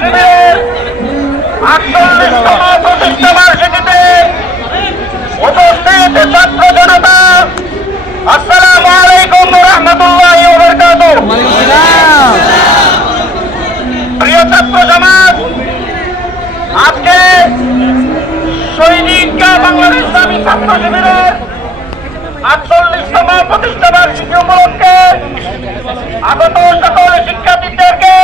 শিবিরের 48তম প্রতিষ্ঠা বার্ষিকীতে উপস্থিত ছাত্র জনতা, আসসালামু আলাইকুম ওয়া রাহমাতুল্লাহি ওয়া বারাকাতুহু। প্রিয় ছাত্র সমাজ, আজকে সৈনিক বাংলাদেশ ইসলামী ছাত্র শিবিরের 48তম প্রতিষ্ঠা বার্ষিকী উপলক্ষে আগত সকল শিক্ষার্থীদেরকে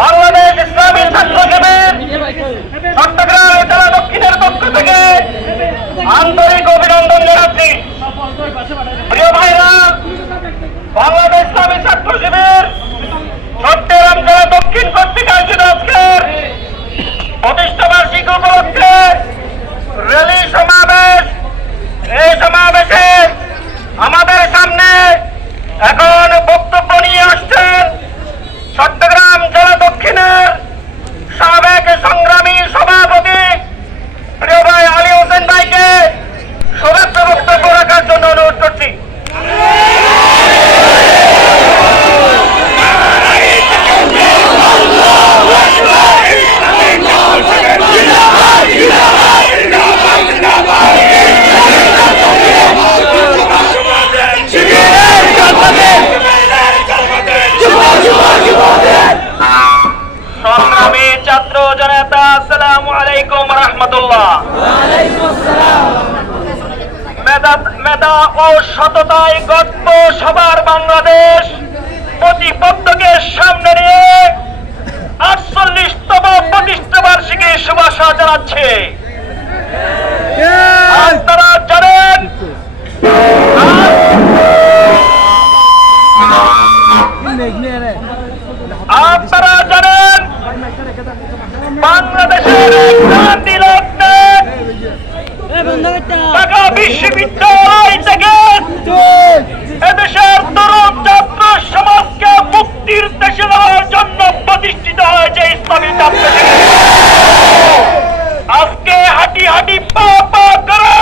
বাংলাদেশ ইসলামী ছাত্র শিবির চট্টগ্রাম জেলা দক্ষিণের পক্ষ থেকে আন্তরিক অভিনন্দন জানাচ্ছি। প্রিয় ভাইরা, বাংলাদেশ ইসলামী ছাত্র শিবির চট্টগ্রাম জেলা দক্ষিণ কর্তৃক আয়োজিত আজকের প্রতিষ্ঠা বার্ষিকী উপলক্ষে র্যালি সমাবেশ। এই সমাবেশে আমাদের সামনে এখন বক্তব্য নিয়ে আসছেন চট্টগ্রাম জেলা দক্ষিণের সাবেক সংগ্রামী সভাপতি প্রিয় ভাই আলী হোসেন ভাইকে শুভেচ্ছা বক্তব্য রাখার জন্য অনুরোধ করছি। সংগ্রামী ছাত্র জনতা, আসসালামু আলাইকুম ওয়া রাহমাতুল্লাহ। মেধা ও সততায় গর্ব সবার বাংলাদেশ প্রতিপক্ষকে সামনে নিয়ে 48তম প্রতিষ্ঠা বার্ষিকী শুভেচ্ছা জানাচ্ছে। আপনারা জানেন বাংলাদেশের ঢাকা বিশ্ববিদ্যালয় থেকে এদেশের তরুণ ছাত্র সমাজকে মুক্তির দেশে নেওয়ার জন্য প্রতিষ্ঠিত হয়েছে ইসলামী ছাত্র শিবির। আজকে হাঁটি হাঁটি পা পা করে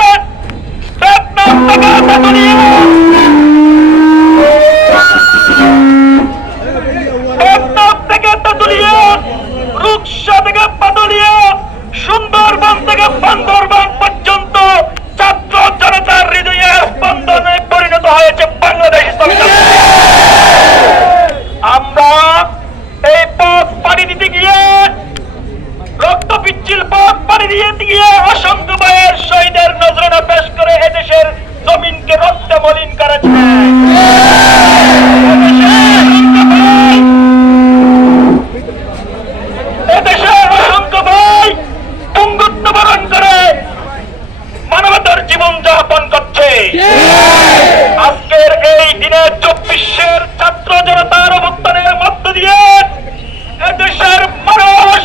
থেকে তেতুলিয়া, রূপসা থেকে পাতুলিয়া, সুন্দরবন থেকে বান্দরবান পর্যন্ত ছাত্র জনতার হৃদয়ে স্পন্দনে পরিণত হয়েছে বাংলাদেশ ইসলামী ছাত্র শিবির। আমরা এই পথ পাড়ি দিতে গিয়ে, রক্ত পিচ্ছিল পথ পাড়ি দিতে গিয়ে অসংখ্য ভাইয়ের শহীদের নজরানা পেশ করে এদেশের জমিনকে রক্তে মলিন করেছে। এদেশের অসংখ্য ভাই পঙ্গুত্ব বরণ করে মানবতার জীবন যাপন করছে। আজকের এই দিনে 24 ছাত্র জনতার অভ্যুত্থানের মধ্য দিয়ে এদেশের মানুষ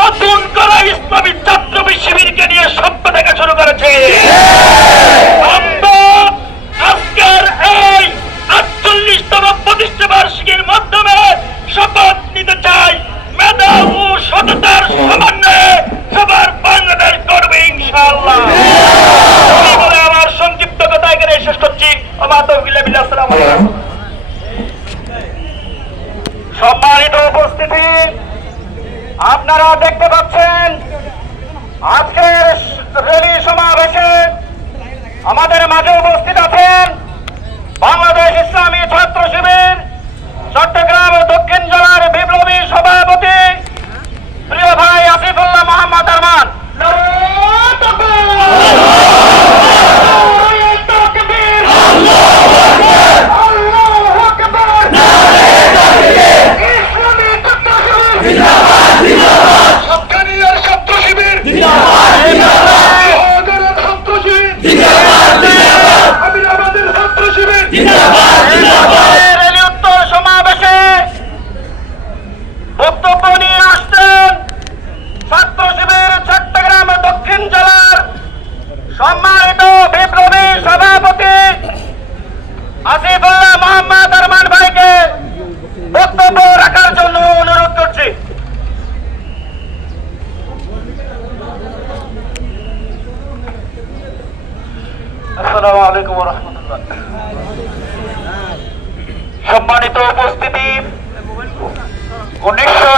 নতুন করে ইসলামী ছাত্র শিবিরকে নিয়ে স্বপ্ন দেখা শুরু করেছে। আমরা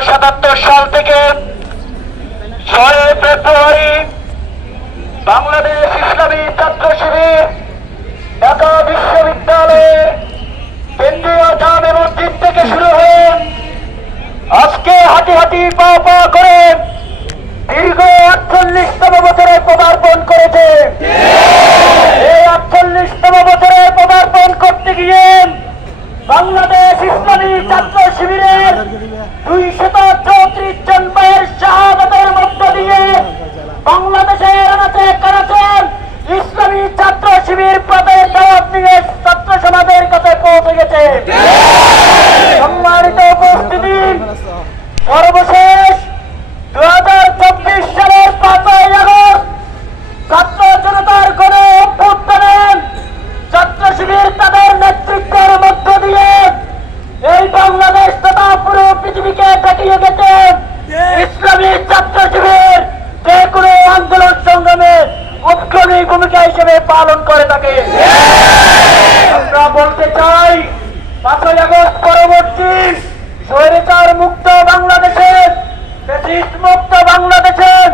সাল থেকে 6 ফেব্রুয়ারি বাংলাদেশ ইসলামী ছাত্র শিবির ঢাকা বিশ্ববিদ্যালয়ে কেন্দ্রীয় জামে মসজিদ থেকে শুরু হয়ে আজকে হাঁটি হাঁটি পা পা করে দীর্ঘ 48তম বছরে পদার্পণ করেছে। এই 48তম বছরে পদার্পণ করতে গিয়ে বাংলাদেশ ইসলামী ছাত্র শিবিরের 234 জন ভাইয়ের শাহাদাতের মধ্য দিয়ে বাংলাদেশের আনাচে কানাচে ইসলামী ছাত্র শিবির পদে দাওয়াত নিয়ে ছাত্র সমাজের কাছে পৌঁছে গেছে। সম্মানিত উপস্থিতি, সর্বশেষ 2024 সালের 5ই আগস্ট ছাত্র জনতার গণ অভ্যুত্থানে ছাত্র শিবির তাদের নেতৃত্বের মধ্য দিয়ে এই বাংলাদেশ তথা পুরো পৃথিবীকে দেখিয়ে গেছে ইসলামী ছাত্র শিবির যে কোনো আন্দোলন সংগ্রামে অগ্রণী ভূমিকা হিসেবে পালন করে থাকে। আমরা বলতে চাই 5ই আগস্ট পরবর্তী স্বৈরাচার মুক্ত বাংলাদেশের, ফ্যাসিস্ট মুক্ত বাংলাদেশের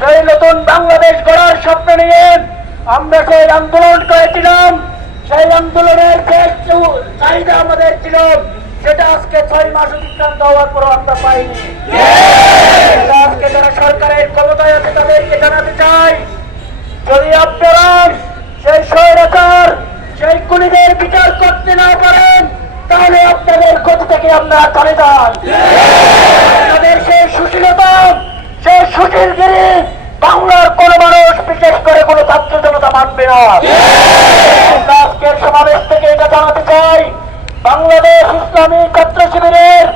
সেই নতুন বাংলাদেশ গড়ার স্বপ্ন নিয়ে আমরা সেই আন্দোলন করেছিলাম। সেই আন্দোলনের যে চাহিদা আমাদের ছিল সেটা আজকে 6 মাস অতিক্রান্ত হওয়ার পরও আমরা পাইনি। আজকে যারা সরকারের ক্ষমতায় আছে তাদেরকে জানাতে চাই, যদি আপনারা সেই স্বৈরাচার সেই খুনিদের বিচার করতে না পারেন তাহলে আপনাদের গতি থেকে আপনারা চলে যান। আপনাদের সেই সুশীলতা সেই সুশীলগিরি বাংলার কোন মানুষ বিশেষ করে কোন ছাত্র জনতা মানবে না। আজকের সমাবেশ থেকে এটা জানাতে চাই, বাংলাদেশ ইসলামী ছাত্র শিবিরের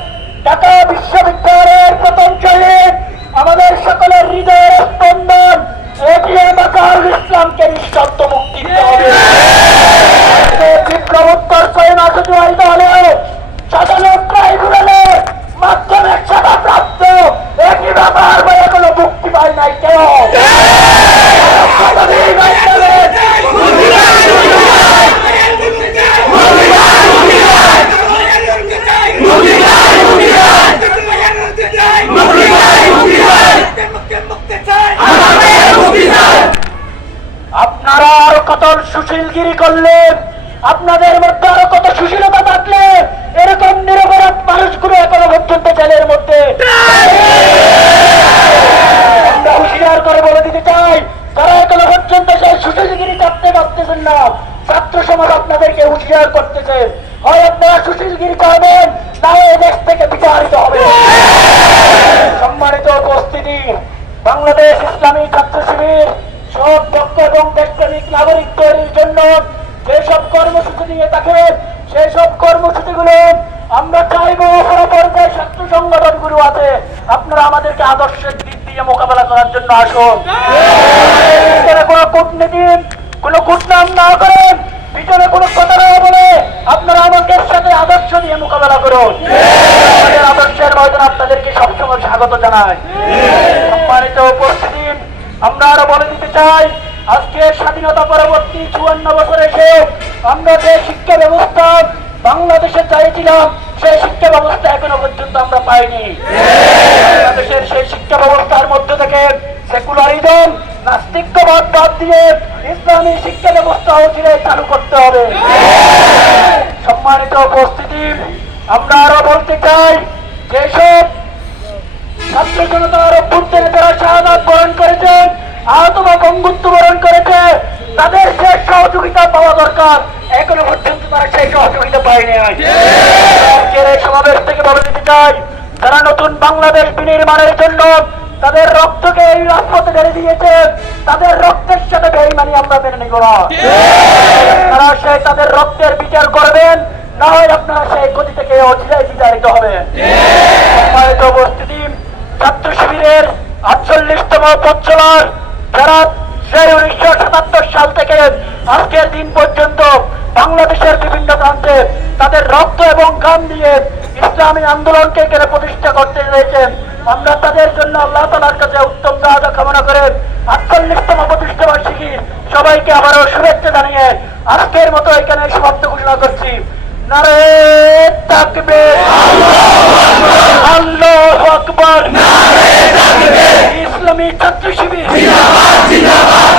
ঢাকা বিশ্ববিদ্যালয়ের প্রথম শহীদ আমাদের সকলের হৃদয়ের স্পন্দন এটিএম আজহারুল ইসলামকে নিঃশর্ত মুক্তি দিতে হবে। বিপ্লবোত্তর 6 মাস অতিবাহিত হলেও সাজানো ট্রাইব্যুনালের মাধ্যমে সাজাপ্রাপ্ত একই ব্যাপার বা এখনো মুক্তি পায় নাই কেন? আপনারা আরো কত সুশীলগিরি করলে, আপনাদের মধ্যে আরো কত সুশীলতা থাকলে এরকম নিরপরাধ মানুষগুলো এখনো পর্যন্ত জেলের মধ্যে। আমরা হুঁশিয়ার করে বলে দিতে চাই, যারা এখনো পর্যন্ত সেই সুশীলগিরি চাপতে পারতেছেন না, ছাত্র সমাজ আপনাদেরকে হুঁশিয়ার করতেছে, হয় আপনারা সুশীলগিরি চাইবেন না এই দেশ থেকে বিতাড়িত হবে। সম্মানিত উপস্থিতি, বাংলাদেশ ইসলামী ছাত্র শিবির সব দক্ষ এবং দেশপ্রেমিক নাগরিক তৈরির জন্য যেসব কর্মসূচি নিয়ে থাকে সেই সব কর্মসূচিগুলো আমরা চাইব পর্যায়ে ছাত্র সংগঠনগুলো আছে আপনারা আমাদেরকে আদর্শের দিক দিয়ে মোকাবেলা করার জন্য আসুন। কোনো কূটনীতি কোনো কুটনাম না করেন, পিছনে কোনো কথা না বলে আপনারা আমাদের সাথে আদর্শ নিয়ে মোকাবেলা করুন। আমাদের আদর্শের ময়দান আপনাদেরকে সবসময় স্বাগত জানাই। সম্মানিত উপস্থিতি, আমরা আরো বলে দিতে চাই, আজকে স্বাধীনতা পরবর্তী 54 বছর এসে আমরা যে শিক্ষা ব্যবস্থা বাংলাদেশে চাইছিলাম সেই শিক্ষা ব্যবস্থা এখনো পর্যন্ত আমরা পাইনি। বাংলাদেশের সেই শিক্ষা ব্যবস্থার মধ্য থেকে সেকুলারিজম নাস্তিক্যবাদ বাদ দিয়ে ইসলামী শিক্ষা ব্যবস্থা অচিরে চালু করতে হবে। সম্মানিত উপস্থিতি, আমরা আরো বলতে চাই, যেসব ছাত্র জনতার অভ্যুত্থানে যারা শাহাদাত বরণ করেছেন, আহত বা বঙ্গুত্ব বরণ করেছে, তাদের শেষ সহযোগিতা পাওয়া দরকার। এখনো পর্যন্ত তারা সেই সহযোগিতা পায়নি। আজকের এই সমাবেশ থেকে বলে দিতে চাই, যারা নতুন বাংলাদেশ বিনির্মাণের জন্য তাদের রক্তকে এই রাজপথে ঢেলে দিয়েছে, তাদের রক্তের সাথে বেঈমানি আমরা মেনে নিব না। তারা সেই তাদের রক্তের বিচার করবেন, না হয় আপনারা সেই গতি থেকে অচিরাই বিতাড়িত হবেন। সম্মানিত উপস্থিতি, ছাত্র শিবিরের 48তম পথ চলার যারা সেই 1977 সাল থেকে আজকের দিন পর্যন্ত বাংলাদেশের বিভিন্ন প্রান্তে তাদের রক্ত এবং ঘাম দিয়ে ইসলামী আন্দোলনকে এখানে প্রতিষ্ঠা করতে চেয়েছেন, আমরা তাদের জন্য আল্লাহ তাআলার কাছে উত্তম দাওয়া কামনা করে 48তম প্রতিষ্ঠা বার্ষিকী সবাইকে আবারও শুভেচ্ছা জানিয়ে আজকের মতো এখানে সমাপ্ত ঘোষণা করছি। নারে তাকবীর, আল্লাহু আকবার, ইসলামী ছাত্র শিবির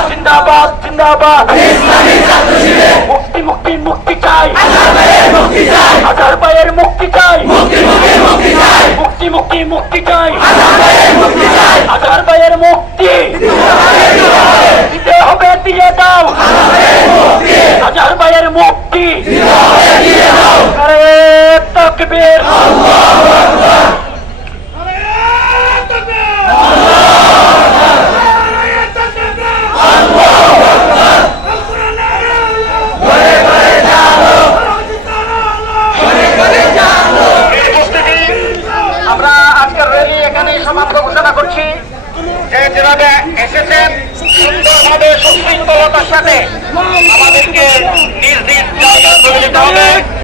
জিন্দাবাদ জিন্দাবাদ, মুক্তি মুক্তি মুক্তি চাই, হাজার ভাইয়ের মুক্তি চাই, মুক্তি মুক্তি মুক্তি চাই, হাজার ভাইয়ের মুক্তি দিতে হবে, দিয়ে দাও হাজার ভাইয়ের মুক্তি। নারে তাকবীর, আমরা আজকের র্যালি এখানে সমাপ্ত ঘোষণা করছি। যে যেভাবে এসেছেন সুন্দরভাবে সুশৃঙ্খলতার সাথে আমাদেরকে নিজ নিজ জায়গায় চলে যেতে হবে।